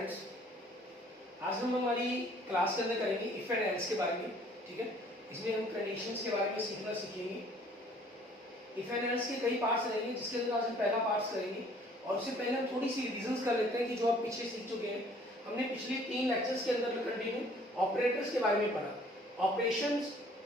Students, आज हम हमारी क्लास के अंदर करेंगे इफ एंड एल्स के बारे में। ठीक है, इसमें हम कंडीशंस के बारे में सीखेंगे। इफ एंड एल्स के कई पार्ट्स रहेंगे, जिसके अंदर आज हम पहला पार्ट करेंगे। और उससे पहले हम थोड़ी सी रिविजन कर लेते हैं कि जो आप पीछे सीख चुके हैं। हमने पिछले 3 लेक्चर्स के अंदर कंटिन्यू ऑपरेटर्स के बारे में पढ़ा।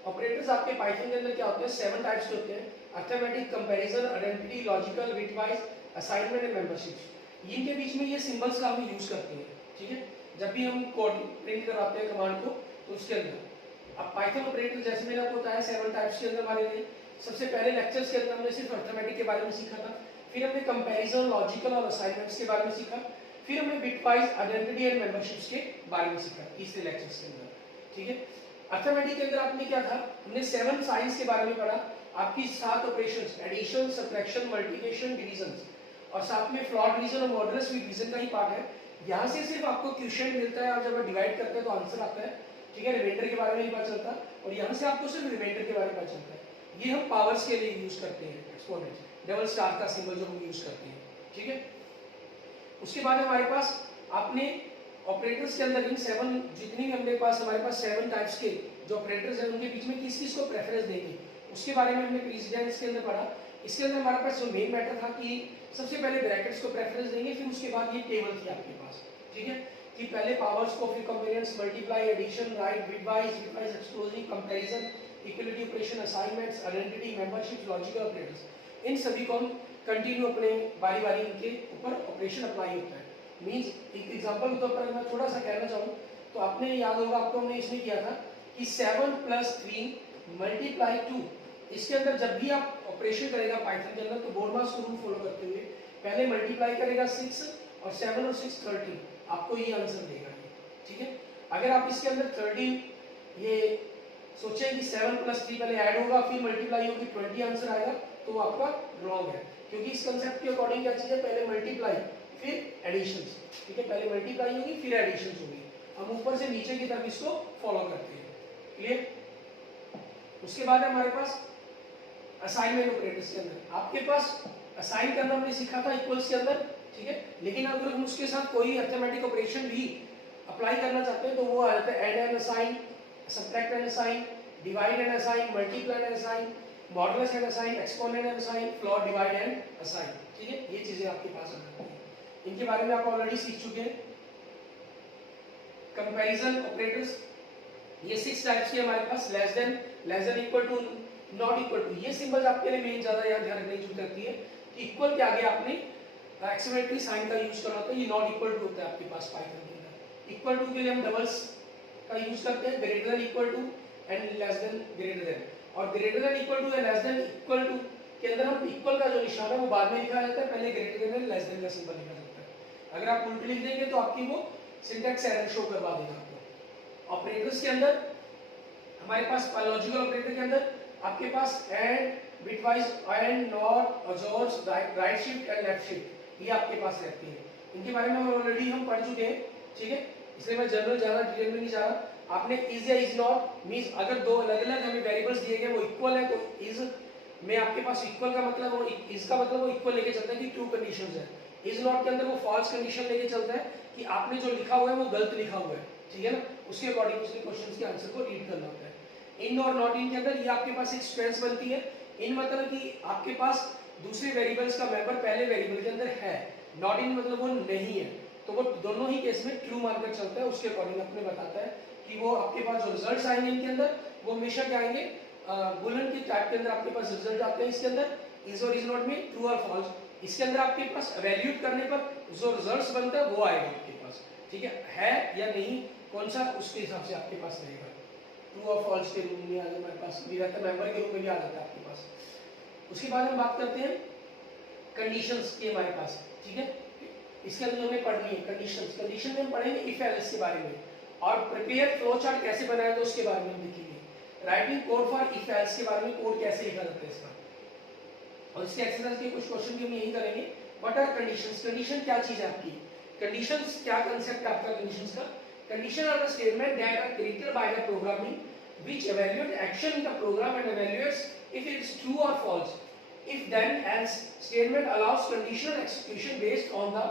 ऑपरेटर्स आपके पाइथन के अंदर क्या होते हैं, 7 टाइप्स के होते हैं: arithmetic, comparison, identity, logical, bitwise, assignment and membership. इनके बीच में ये सिंबल्स का हम यूज करते हैं। ठीक है, जब भी हम कोड प्रिंट कराते हैं कमांड को, तो उसके अंदर अब पाइथन ऑपरेटर जैसे मैंने आपको बताया 7 टाइप्स के अंदर हमारे लिए सबसे पहले लेक्चर्स के अंदर हमने सिर्फ अर्थमेटिक के बारे में सीखा था। फिर हमने कंपैरिजन, लॉजिकल और असाइनमेंट्स के बारे में सीखा। फिर हमने बिटवाइज, आइडेंटिटी एंड मेंबरशिप्स के बारे में सीखा तीसरे लेक्चर्स के अंदर। ठीक है, अर्थमेटिक के अंदर आपने क्या था, हमने 7 साइंस के बारे में पढ़ा। आपकी 7 operations, addition, subtraction, multiplication, division, और साथ में फ्लॉट डिवीजन और मॉडुलस भी डिवीजन का ही पार्ट है। यहाँ से सिर्फ आपको क्वेश्चन मिलता है और जब आप डिवाइड करते हैं तो आंसर आता है। ठीक है, रिमाइंडर के बारे में नहीं पता चलता, और यहाँ से आपको सिर्फ रिमाइंडर के बारे में पता चलता है। ये हम पावर्स के लिए यूज करते हैं, एक्सपोनेंट, डबल स्टार का सिंबल जो हम यूज करते हैं। ठीक है, उसके बाद हमारे पास आपने ऑपरेटर्स के अंदर इन 7 जितनी भी हमारे पास 7 टाइप्स के जो ऑपरेटर्स हैं, उनके बीच में किस किस को प्रेफरेंस देंगे उसके बारे में हमने प्रेसिडेंस के अंदर पढ़ा। इसके अंदर हमारे पास जो मेन मैटर था कि सबसे पहले ब्रैकेट्स को प्रेफरेंस देंगे, फिर उसके बाद ये टेबल थी आपके पास। ठीक है, कि पहले पावर्स को, फिर complements, multiply, addition, right, bitwise, exclusive, comparison, equality operation, assignments, identity, membership, logical operators, इन सभी को हम कंटिन्यू अपने बारी बारी इनके ऊपर ऑपरेशन अप्लाई होता है। मींस एक एग्जांपल के तौर पर मैं थोड़ा सा कहना चाहूँ तो आपने याद होगा, आपको हमने इसमें किया था कि 7 + 3 × 2। इसके अंदर जब भी आप ऑपरेशन करेगा पाइथन के अंदर, तो बोर्डमास रूल फॉलो करते हुए पहले मल्टीप्लाई करेगा 6 और 7 और 6 13, आपको ये आंसर देगा। ठीक है, अगर आप इसके अंदर 13 ये सोचें कि 7 + 3 पहले ऐड होगा फिर मल्टीप्लाई होगी 20 आंसर आएगा, तो आपका रॉन्ग है। क्योंकि इस कंसेप्ट के अकॉर्डिंग क्या चीज है, पहले मल्टीप्लाई फिर एडिशन। ठीक है, पहले मल्टीप्लाई होगी फिर एडिशन होगी। हम ऊपर से नीचे की तरफ इसको फॉलो करते हैं। क्लियर? उसके बाद हमारे पास असाइनमेंट ऑपरेटर्स के अंदर आपके पास असाइन करना हमने सीखा था इक्वल्स के अंदर। ठीक है, लेकिन अगर हम उसके साथ कोई अर्थमेटिक ऑपरेशन भी अप्लाई करना चाहते हैं तो वो आ जाता है add and assign, subtract and assign, divide and assign, multiply and assign, modulus and assign, exponent and assign, float, divide and assign. ठीक है, ये चीजें आपके पास आ जाती हैं। इनके बारे में आप ऑलरेडी सीख चुके हैं। कंपैरिजन ऑपरेटर्स ये 6 टाइप्स के हमारे पास, less than, equal to, not equal to. ये सिंबल्स आपके लिए मेन ज्यादा याद ध्यान रखने की जरूरत रहती है कि इक्वल के आगे आपने एक्सक्लेमेटरी साइन का यूज करना होता है। ये नॉट इक्वल टू होता है आपके पास पाइथन के अंदर। इक्वल टू के लिए हम डबल्स का यूज करते हैं, greater than, equal to and less than, greater than. और greater than, equal to and less than, equal to के अंदर हम इक्वल का जो निशान है वो बाद में लिखा जाता है, पहले greater than and less then का सिंबल लिखा जाता है। अगर आप उल्टे लिख देंगे तो आपकी वो सिंटैक्स एरर शो करवा देगा आपको। ऑपरेटर्स के अंदर हमारे पास लॉजिकल ऑपरेटर के अंदर आपके पास एंड, बिटवाइज, एंड, नॉट, अजोर्स, right shift and left shift, ये आपके पास रहती है। इनके बारे में ऑलरेडी हम पढ़ चुके हैं। ठीक है, इसलिए मैं जनरल ज्यादा डिटेल में नहीं जा रहा। आपने इज या इज नॉट मींस अगर दो अलग-अलग हमें वेरिएबल्स दिए गए वो इक्वल है तो इज में आपके पास इक्वल का मतलब वो इज का मतलब वो इक्वल लेके चलता है कि ट्रू कंडीशंस है। इज नॉट के अंदर वो फॉल्स कंडीशन लेके चलता है कि आपने जो लिखा हुआ है वो गलत लिखा हुआ है। ठीक है ना, उसके अकॉर्डिंग उसके क्वेश्चंस के आंसर को रीड करना होता है। इन और नॉट इन के अंदर ये आपके पास एक स्ट्रेंथ बनती है। इन मतलब कि आपके पास दूसरे वेरिएबल्स का मेंबर पहले वेरिएबल के अंदर है, नॉट इन मतलब वो नहीं है, तो वो दोनों ही केस में ट्रू मानकर चलता है। उसके अकॉर्डिंग अपने बताता है कि वो आपके पास जो रिजल्ट्स आएंगे इनके अंदर वो हमेशा क्या आएंगे, बुलियन के टाइप के अंदर आपके पास रिजल्ट आते हैं। इसके अंदर इज और इज नॉट में ट्रू और फॉल्स, इसके अंदर आपके पास इवैल्यूएट करने पर जो रिजल्ट्स बनता है वो आएगा आपके पास। ठीक है या नहीं कौन सा, उसके हिसाब से आपके पास रहेगा। ट्रू और फॉल्स के रूप में आज हमारे पास भी रहता है, मेंबर के रूप में भी आ जाता है आपके पास। उसके बाद हम बात करते हैं कंडीशंस की हमारे पास। ठीक है, इसके अंदर हमें पढ़नी है कंडीशंस। कंडीशन में हम पढ़ेंगे इफ एल्स के बारे में, और प्रिपेयर फ्लो चार्ट कैसे बनाया तो उसके बारे में हम देखेंगे। Writing code for if else के बारे में, कोड कैसे लिखा जाता है इसका, और इसके एक्सरसाइज के कुछ क्वेश्चन भी हम यही करेंगे। व्हाट आर कंडीशंस, कंडीशन क्या चीज है आपकी, कंडीशंस क्या कांसेप्ट है आपका कंडीशंस का। Condition are the statement that are created by the programming which evaluate action in the program and evaluates if it is true or false. If then else statement allows conditional execution based on the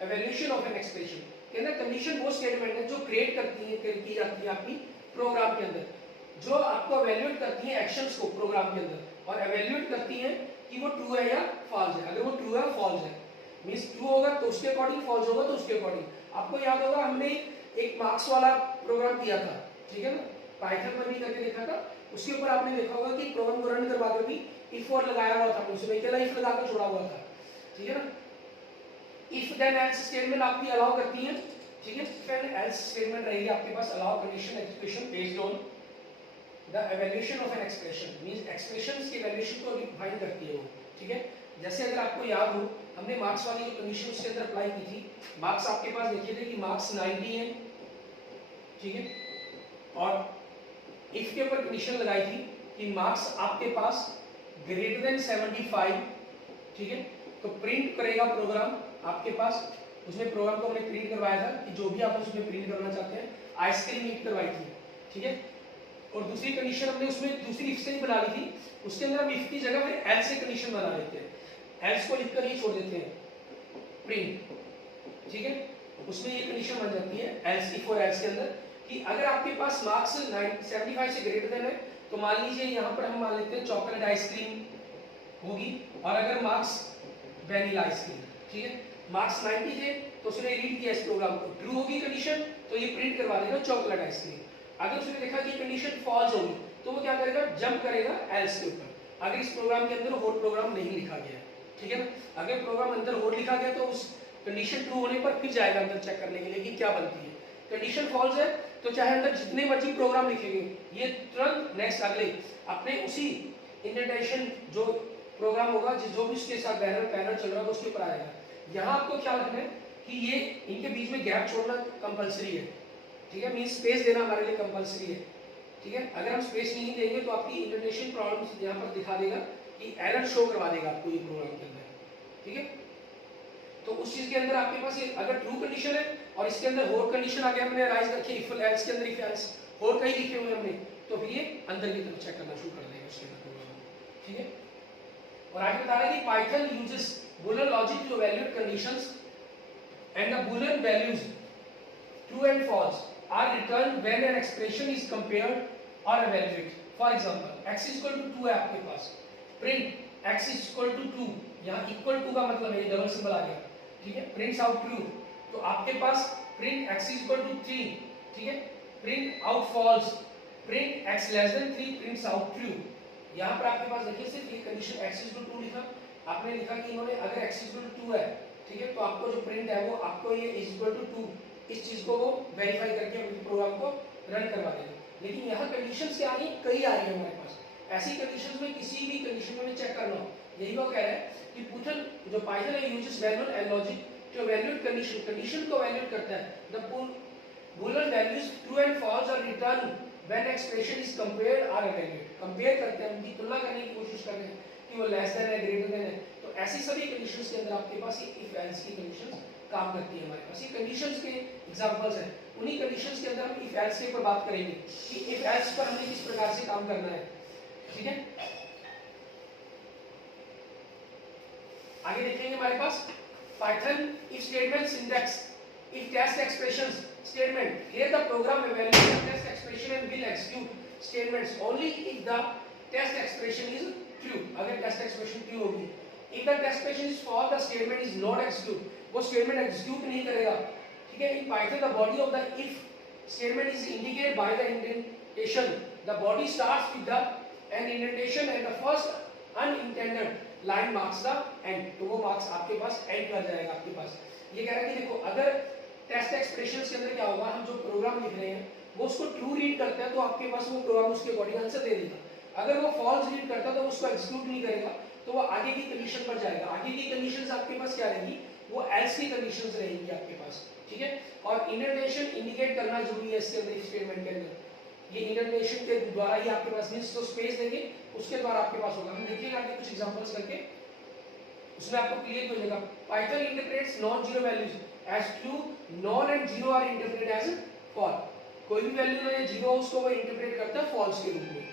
evaluation of an expression. कहना condition वो statement है जो create की जाती है आपकी programme के अंदर, जो आपको एवेल्युएट करती है एक्शंस को प्रोग्राम के अंदर और एवेल्युएट करती है कि वो ट्रू है या फॉल्स है। अगर वो ट्रू है फॉल्स है मींस ट्रू होगा तो उसके अकॉर्डिंग, फॉल्स होगा तो उसके अकॉर्डिंग। आपको याद होगा हमने एक मार्क्स वाला प्रोग्राम किया था, ठीक है ना, पाइथन पर भी करके देखा था। उसके ऊपर आपने देखा होगा कि प्रोग्राम को रन करवा कर भी इफ और लगाया हुआ था, उसमें अकेला इफ लगा के छोड़ा हुआ था, ठीक है ना। इफ देन एल्स स्टेटमेंट आपकी अलाउ करती है, ठीक है। फिर एल्स स्टेटमेंट रहेगी आपके पास allow condition expression based on the evaluation of an expression, means expressions की एवैल्यूएशन को डिफाइन करती है वो, ठीक है। जैसे अगर आपको याद हो हमने मार्क्स वाली जो कंडीशन उसके अंदर अप्लाई की थी, मार्क्स आपके पास देखिए थे कि मार्क्स 90 है, ठीक है, और इफ के ऊपर कंडीशन लगाई थी कि मार्क्स आपके पास ग्रेटर देन 75, ठीक है। तो प्रिंट करेगा प्रोग्राम आपके पास, उसमें प्रोग्राम को हमने प्रिंट करवाया था कि जो भी आप उसमें प्रिंट करना चाहते हैं, आइसक्रीम ईट करवाई थी, ठीक है। और दूसरी कंडीशन हमने उसमें दूसरी इफ से ही बना ली थी, उसके अंदर हम इफ की जगह फिर एल्स से कंडीशन बना लेते हैं, एल्स को लिखकर ही छोड़ देते हैं प्रिंट, ठीक है। उसमें ये कंडीशन बन जाती है एल्स, इफ और एल्स के अंदर कि अगर आपके पास मार्क्स 75 से ग्रेटर देन है तो मान लीजिए यहाँ पर हम मान लेते हैं चॉकलेट आइसक्रीम होगी, और अगर मार्क्स वैनिला आइसक्रीम, ठीक है, मार्क्स 90 थे तो उसने रीड किया इस प्रोग्राम को, ट्रू होगी कंडीशन तो ये प्रिंट करवा देगा चॉकलेट आइसक्रीम। अगर उसने देखा कि कंडीशन फॉल्स होगी तो वो क्या करेगा, जंप करेगा एल्स के ऊपर, अगर इस प्रोग्राम के अंदर और प्रोग्राम नहीं लिखा गया, ठीक है ना। अगर प्रोग्राम अंदर और लिखा गया तो उस कंडीशन ट्रू होने पर फिर जाएगा अंदर चेक करने के लिए कि क्या बनती है। कंडीशन फॉल्स है तो चाहे अंदर जितने मर्जी प्रोग्राम लिखेंगे ये तुरंत नेक्स्ट अगले अपने उसी इंडेंटेशन जो प्रोग्राम होगा जो भी उसके साथ बैनर पैनल चल रहा होगा उसके ऊपर आएगा। यहाँ आपको क्या रखना है कि ये इनके बीच में गैप छोड़ना कंपलसरी है, ठीक है, मींस स्पेस देना हमारे लिए कंपलसरी है, ठीक है। अगर हम स्पेस नहीं देंगे तो आपकी इंडेंटेशन प्रॉब्लम्स यहाँ पर दिखा देगा कि एरर शो करवा देगा आपको ये प्रोग्राम के अंदर, ठीक है। तो उस चीज के अंदर आपके पास ये अगर ट्रू कंडीशन है और इसके अंदर और कंडीशन आगे हमने राइज रखी इफ एल्स के अंदर, इफ एल्स और कहीं लिखे हुए हमने, तो फिर ये अंदर की तरफ चेक करना शुरू कर देगा उसके अंदर प्रोग्राम, ठीक है। और आगे बता रहा है कि Python uses boolean logic to evaluate conditions and the Boolean values true and false are return when an expression is compared और evaluated. For example x equal to 2 है आपके पास, प्रिंट x इक्वल टू 2, यहाँ equal to का मतलब है ये double symbol आ गया, ठीक है, प्रिंट्स आउट ट्रू। तो आपके पास प्रिंट x इक्वल टू 3, ठीक है, print out false, print x less than 3 prints out true. यहाँ पर आपके पास देखिए सिर्फ ये कंडीशन x इक्वल टू 2 लिखा, आपने लिखा कि इन्होंने अगर x इक्वल टू 2 है, ठीक है, तो आपको जो प्रिंट है वो आपको ये इक्वल टू 2 इस चीज को वो वेरीफाई करके अपने प्रोग्राम को रन करवा देगा। लेकिन यहाँ कंडीशंस क्या आ रही, कई आ रही है हमारे पास, ऐसी कंडीशंस में किसी भी कंडीशन में चेक करना हो, यही वो कह रहा है कि पूथन जो पाइथन है uses manual and logic to evaluate condition, condition को इवैल्यूएट करता है। The Boolean values true and false are return when expression is compared और इवैल्यूएट, कंपेयर करते हैं, उनकी तुलना करने की कोशिश कर रहे हैं कि वो लेस देन है ग्रेटर देन है। तो ऐसी सभी कंडीशंस के अंदर आपके पास ये इफ एल्स की कंडीशंस काम करती है हमारे पास। ये कंडीशंस के एग्जांपल्स हैं, उन्हीं कंडीशंस के अंदर हम इफ एल्स के ऊपर बात करेंगे कि इफ एल्स पर हमने किस प्रकार से काम करना है, ठीक है। आगे देखेंगे हमारे पास Python if statement syntax, if test expressions statement, here the program evaluates the test expression and will execute statements only if the test expression is true, अगर test expression true होगी। if the test expression is false the statement is not execute, वो statement execute नहीं करेगा, ठीक है। in Python the body of the if statement is indicated by the indentation, the body starts with the an indentation and the first unintended line marks the end, तो वो marks आपके पास and कर जाएगा आपके पास। ये कह रहा है कि देखो अगर टेस्ट एक्सप्रेशंस के अंदर क्या होगा, हम जो प्रोग्राम लिख रहे हैं वो उसको ट्रू रीड करता है तो आपके पास वो प्रोग्राम उसके अकॉर्डिंग आंसर दे देगा। अगर वो फॉल्स रीड करता है तो उसको एग्जीक्यूट नहीं करेगा, तो वो आगे की कंडीशन पर जाएगा। आगे की कंडीशंस आपके पास क्या रहेगी, वो एल्स की कंडीशंस रहेंगी आपके पास, ठीक है। और इंडेंटेशन इंडिकेट करना जरूरी है इसके अंदर, स्टेटमेंट के अंदर ये इंडेंटेशन के द्वारा ही आपके पास मींस तो स्पेस देंगे उसके द्वारा आपके पास होगा। हम देखिएगा आगे कुछ एग्जांपल्स करके उसमें आपको क्लियर हो जाएगा। Python interprets non zero values as true, non and zero are interpreted as false, कोई भी वैल्यू ना जीरो उसको वो इंटरप्रेट करता है फॉल्स के रूप में।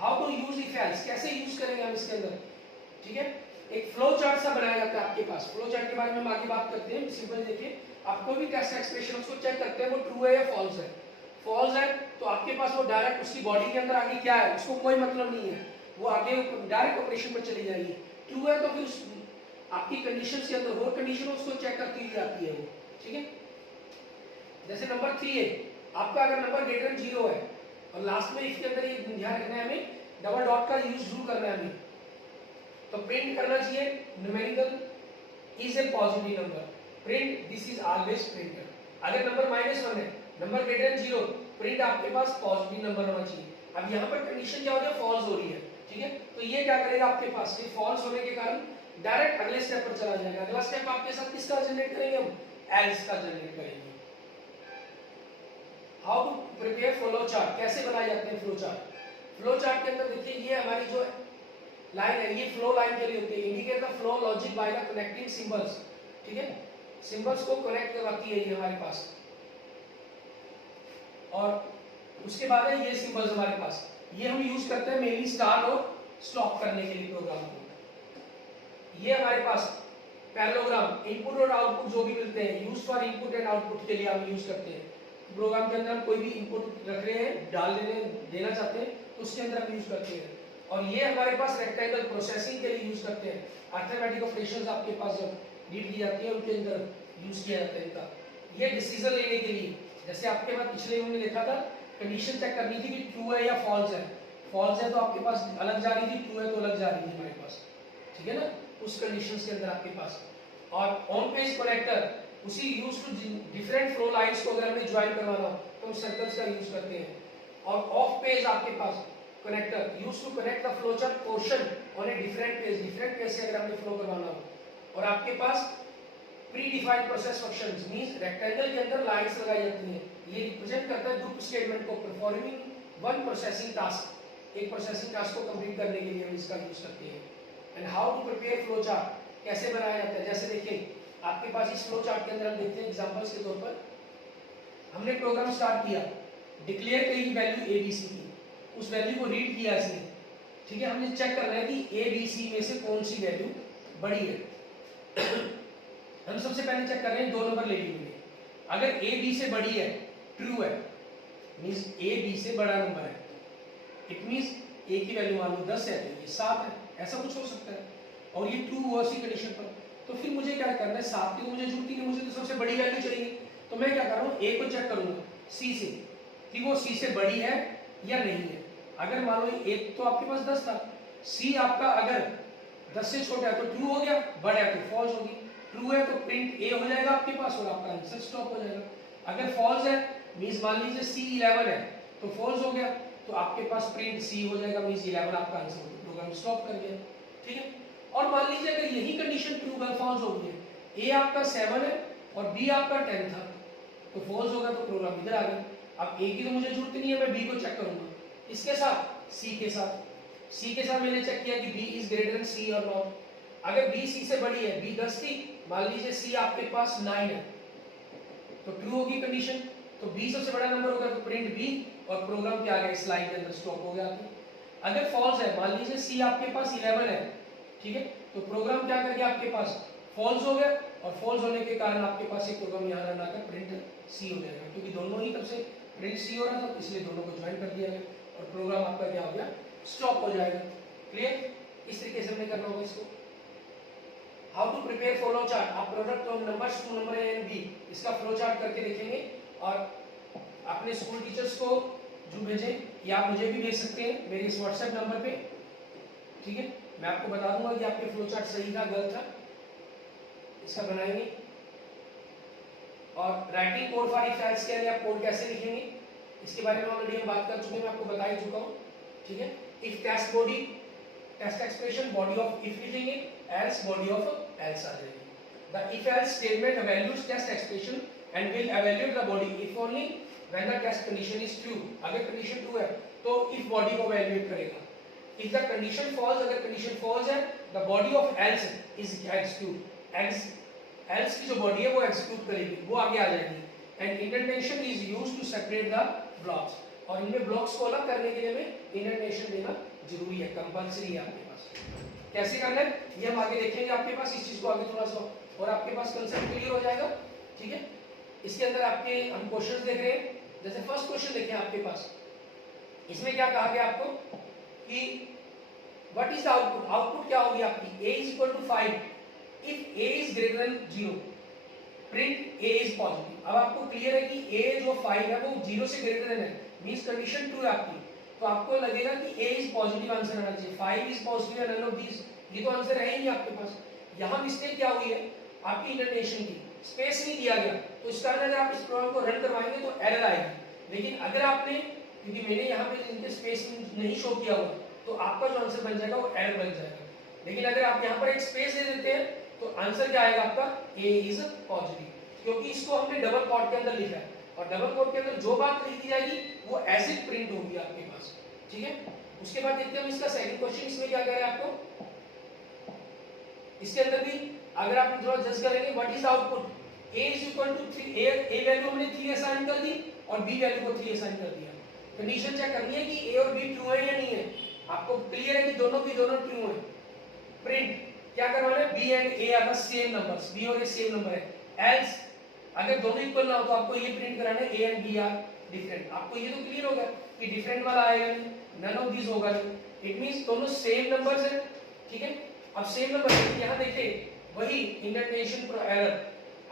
How to use if else, कैसे यूज करेंगे हम इसके अंदर, ठीक है। एक फ्लो चार्ट सा बनाया जाता है आपके पास, फ्लो चार्ट के बारे में हम आगे बात करते हैं। सिंपल देखिए आप कोई भी टेस्ट एक्सप्रेशन उसको चेक करते हैं वो ट्रू है या फॉल्स है। फॉल्स है तो आपके पास वो डायरेक्ट उसकी बॉडी के अंदर आगे क्या है उसको कोई मतलब नहीं है, वो आगे डायरेक्ट ऑपरेशन पर चली जाएगी। ट्रू है तो फिर उस आपकी कंडीशन के अंदर और कंडीशन उसको चेक करती हुई आती है वो, ठीक है। जैसे नंबर 3 है, आपका अगर नंबर ग्रेटर देन 0 है और लास्ट में इसके अंदर ये ध्यान रखना है हमें, डबल डॉट का यूज जरूर करना है हमें, तो प्रिंट करना चाहिए numerical is a positive number, print this is always printer. अगर नंबर -1 है, नंबर ग्रेटर देन 0, प्रिंट आपके पास पॉजिटिव नंबर होना चाहिए। अब यहाँ पर कंडीशन क्या हो रही है, फॉल्स हो रही है, ठीक है। तो ये क्या करेगा आपके पास, ये फॉल्स होने के कारण डायरेक्ट अगले स्टेप पर चला जाएगा। अगला स्टेप आपके साथ किसका जनरेट करेंगे हम, एल्स का जनरेट करेंगे। How to prepare flow chart, कैसे बनाए जाते हैं फ्लो चार्ट। फ्लो चार्ट के अंदर देखिए ये हमारी जो लाइन है ये फ्लो लाइन के लिए होती है, indicate the flow logic by the connecting symbols, ठीक है। सिंबल्स को कनेक्ट करवाती है ये हमारे पास, और उसके बाद है ये सिंबल्स हमारे पास, ये हम यूज करते हैं मेनली स्टार्ट और स्टॉप करने के लिए प्रोग्राम को। ये हमारे पास पैरेललोग्राम, इनपुट और आउटपुट जो भी मिलते हैं use for input and output के लिए हम यूज करते हैं। प्रोग्राम के अंदर हम कोई भी इनपुट रख रहे हैं, डाल देना चाहते हैं तो उसके अंदर हम यूज करते हैं। और ये हमारे पास रेक्टेंगल प्रोसेसिंग के लिए यूज करते हैं, अरिथमेटिक ऑपरेशंस आपके पास जब रीड की जाती है उनके अंदर यूज किया जाता है इनका। ये डिसीजन लेने के लिए, जैसे आपके पास पिछले हमने देखा था कंडीशन चेक करनी थी कि ट्रू है या फॉल्स है, फॉल्स है तो आपके पास अलग जा रही थी, ट्रू है तो अलग जा रही थी हमारे पास, ठीक है ना, उस कंडीशंस के अंदर आपके पास। और ऑन पेज कनेक्टर उसी use to different flow lines को अगर हमें ज्वाइन करवाना हो तो हम सर्कल्स का यूज करते हैं। और ऑफ पेज आपके पास connector use to connect the flow chart portion on a different page से अगर हमें फ्लो करवाना हो। और आपके पास pre defined process functions means rectangle के अंदर लाइंस लगाई जाती हैं, ये रिप्रेजेंट करता है ग्रुप स्टेटमेंट को, परफॉर्मिंग वन प्रोसेसिंग टास्क, एक प्रोसेसिंग टास्क को कंप्लीट करने के लिए हम इसका यूज करते हैं। And how to prepare flow chart, कैसे बनाया जाता है, जैसे देखिए आपके पास इस फ्लो चार्ट के अंदर हम देखते हैं एग्जांपल्स के तौर पर, हमने प्रोग्राम स्टार्ट किया, डिक्लेयर करी वैल्यू ABC की, उस वैल्यू को रीड किया इसने, ठीक है। हमने चेक करना है कि ABC में से कौन सी वैल्यू बड़ी है। हम सबसे पहले चेक कर रहे हैं 2 नंबर ले लिए, अगर A B से बड़ी है ट्रू है, मींस A B से बड़ा नंबर है, इट मींस A की वैल्यू मान लो 10 है तो ये 7 है, ऐसा कुछ हो सकता है। और ये ट्रू हुआ उसी कंडीशन पर, तो फिर मुझे क्या करना है, 7 की तो मुझे जरूरत ही नहीं, मुझे तो सबसे बड़ी वैल्यू चाहिए। तो मैं क्या कर रहा हूँ, A को चेक करूंगा C से कि वो C से बड़ी है या नहीं है। अगर मान लो A तो आपके पास 10 था, C आपका अगर 10 से छोटा है तो ट्रू हो गया, बड़ा है तो फॉल्स होगी। ट्रू है तो प्रिंट A हो जाएगा आपके पास और आपका आंसर स्टॉप हो जाएगा। अगर फॉल्स है मींस मान लीजिए C11 है तो फॉल्स हो गया, तो आपके पास प्रिंट C हो जाएगा, मींस 11 आपका आंसर हो गया, प्रोग्राम स्टॉप कर दिया, ठीक है। और मान लीजिए अगर यही कंडीशन ट्रू या फॉल्स हो गई है, A आपका 7 है और B आपका 10 था, तो फॉल्स होगा तो प्रोग्राम इधर आ गया। अब A की तो मुझे जरूरत नहीं है, मैं B को चेक करूंगा, इसके साथ C के साथ मैंने चेक किया कि B is greater then C और नॉट। अगर B C से बड़ी है, B 10 थी, मान लीजिए C आपके पास 9 है, तो ट्रू होगी कंडीशन, तो B सबसे बड़ा नंबर होगा तो प्रिंट B और प्रोग्राम क्या आ गया, स्लाइड के अंदर स्टॉप हो गया। अगर फॉल्स है, मान लीजिए C आपके पास 11 है, ठीक है, तो प्रोग्राम क्या कर गया आपके पास फॉल्स हो गया, और फॉल्स होने के कारण आपके पास एक प्रोग्राम यहाँ रन आकर प्रिंट C हो जाएगा, क्योंकि दोनों ही तब से प्रिंट C हो रहा था, इसलिए दोनों को ज्वाइन कर दिया गया और प्रोग्राम आपका क्या हो गया, स्टॉप हो जाएगा। क्लियर, इस तरीके से हमने करना होगा इसको। How to prepare flow chart, आप product of numbers 2 number A and B इसका फ्लो चार्ट करके देखेंगे, और अपने स्कूल टीचर्स को जो भेजें, या आप मुझे भी भेज सकते हैं मेरे इस व्हाट्सएप नंबर पे, ठीक है। मैं आपको बता दूंगा कि आपके फ्लो चार्ट सही था गलत था, इसका बनाएंगे। और writing code for if else के लिए आप कोड कैसे लिखेंगे, इसके बारे में ऑलरेडी हम बात कर चुके हैं, मैं आपको बता ही चुका हूँ, ठीक है। If test body, test expression body of if लिखेंगे, एल्स बॉडी ऑफ एल्स आ जाएगी। The if else statement evaluates test expression and will evaluate the body if only when the test condition is true. अगर condition true है तो if body को evaluate करेगा। If the condition false, अगर condition false है, the body of else is execute, else की जो body है वो एग्जीक्यूट करेगी, वो आगे आ जाएगी। And indentation is used to separate the blocks, और इनमें ब्लॉक्स को अलग करने के लिए हमें इंडेंटेशन देना जरूरी है, कंपलसरी है आपके पास। कैसे करना है ये हम आगे देखेंगे आपके पास, इस चीज को आगे थोड़ा सा और आपके पास कंसेप्ट क्लियर हो जाएगा, ठीक है। इसके अंदर आपके हम क्वेश्चंस देख रहे हैं। जैसे फर्स्ट क्वेश्चन देखें आपके पास, इसमें क्या कहा गया आपको कि what is the output, output क्या होगी आपकी, a is equal to 5 if a is greater than 0 print a is positive. अब आपको क्लियर है कि a जो 5 है वो 0 से ग्रेटर देन है, मींस कंडीशन ट्रू है आपकी, तो आपको लगेगा कि a इज पॉजिटिव आंसर आना चाहिए। 5 is positive and none of these, ये तो आंसर है ही नहीं आपके पास। यहां मिस्टेक क्या हुई है आपकी इंडेंटेशन की, स्पेस नहीं दिया गया, तो इस कारण अगर आप इस प्रोग्राम को रन करवाएंगे तो एरर आएगी। लेकिन अगर आपने, क्योंकि मैंने यहाँ पे इनके स्पेस नहीं शो किया हुआ, तो आपका जो आंसर बन जाएगा वो एरर बन जाएगा। लेकिन अगर आप यहाँ पर एक स्पेस दे देते हैं तो आंसर क्या आएगा आपका, a इज पॉजिटिव, क्योंकि इसको हमने डबल कोट के अंदर लिखा है और डबल कोट के अंदर जो बात लिखी जाएगी वो एज इट प्रिंट होगी आपके पास, ठीक है। उसके बाद देखते हैं हम इसका सेकंड क्वेश्चन, इसमें क्या कह रहा है आपको, इसके अंदर भी अगर आप थोड़ा जज करेंगे what is output, a is equal to 3, a value हमने 3 असाइन कर दी और b वैल्यू को 3 असाइन कर दिया। कंडीशन चेक करनी है कि a और b ट्रू है या नहीं है। आपको क्लियर है कि दोनों की दोनों ट्रू है, प्रिंट क्या करवाना है, b and a are the same numbers, b और a सेम नंबर है। एल्स अगर दोनों इक्वल ना हो तो आपको ये प्रिंट कराना है a and b are different. आपको ये तो क्लियर होगा कि डिफरेंट वाला आएगा नहीं, नन ऑफ दिस होगा नहीं, इट मींस दोनों सेम नंबर्स हैं, ठीक है। अब सेम नंबर यहां देखिए वही इंडेंटेशन पर एरर,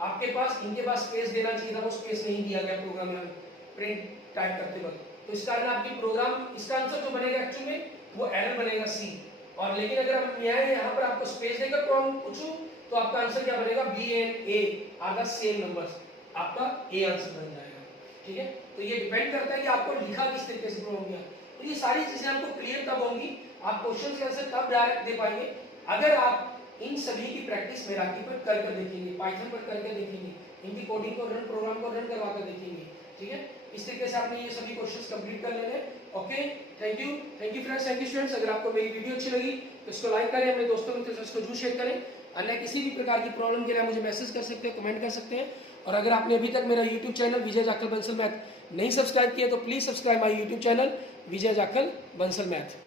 आपके पास इनके पास स्पेस देना चाहिए था, वो स्पेस नहीं दिया गया प्रोग्राम में प्रिंट टाइप करते वक्त, तो इस कारण आपकी प्रोग्राम, इसका आंसर जो बनेगा एक्चुअली में वो एरर बनेगा सी। और लेकिन अगर हम यहाँ पर आपको स्पेस देकर प्रॉब्लम पूछूं तो आपका आंसर क्या बनेगा, B and A are the same numbers, आपका ए आंसर बन जाएगा, ठीक है। तो ये डिपेंड करता है कि आपको लिखा किस तरीके से प्रॉब्लम किया। तो ये सारी चीजें आपको क्लियर तब होंगी, आप क्वेश्चन के आंसर तब डायरेक्ट दे पाएंगे अगर आप इन सभी की प्रैक्टिस मेराकी पर करके देखेंगे, पाइथन पर करके देखेंगे, इनकी कोडिंग को रन, प्रोग्राम को रन करवा कर देखेंगे, ठीक है। इस तरीके से आपने ये सभी क्वेश्चंस कंप्लीट कर लेने। Okay, thank you friends, thank you students. अगर आपको मेरी वीडियो अच्छी लगी तो इसको लाइक करें, अपने दोस्तों मित्रों से इसको जरूर शेयर करें। अन्य किसी भी प्रकार की प्रॉब्लम के लिए मुझे मैसेज कर सकते हैं, कमेंट कर सकते हैं। और अगर आपने अभी तक मेरा यूट्यूब चैनल विजय जाखल बंसल मैथ नहीं सब्सक्राइब किया तो please subscribe my YouTube channel Vijay Jakhal Bansal math.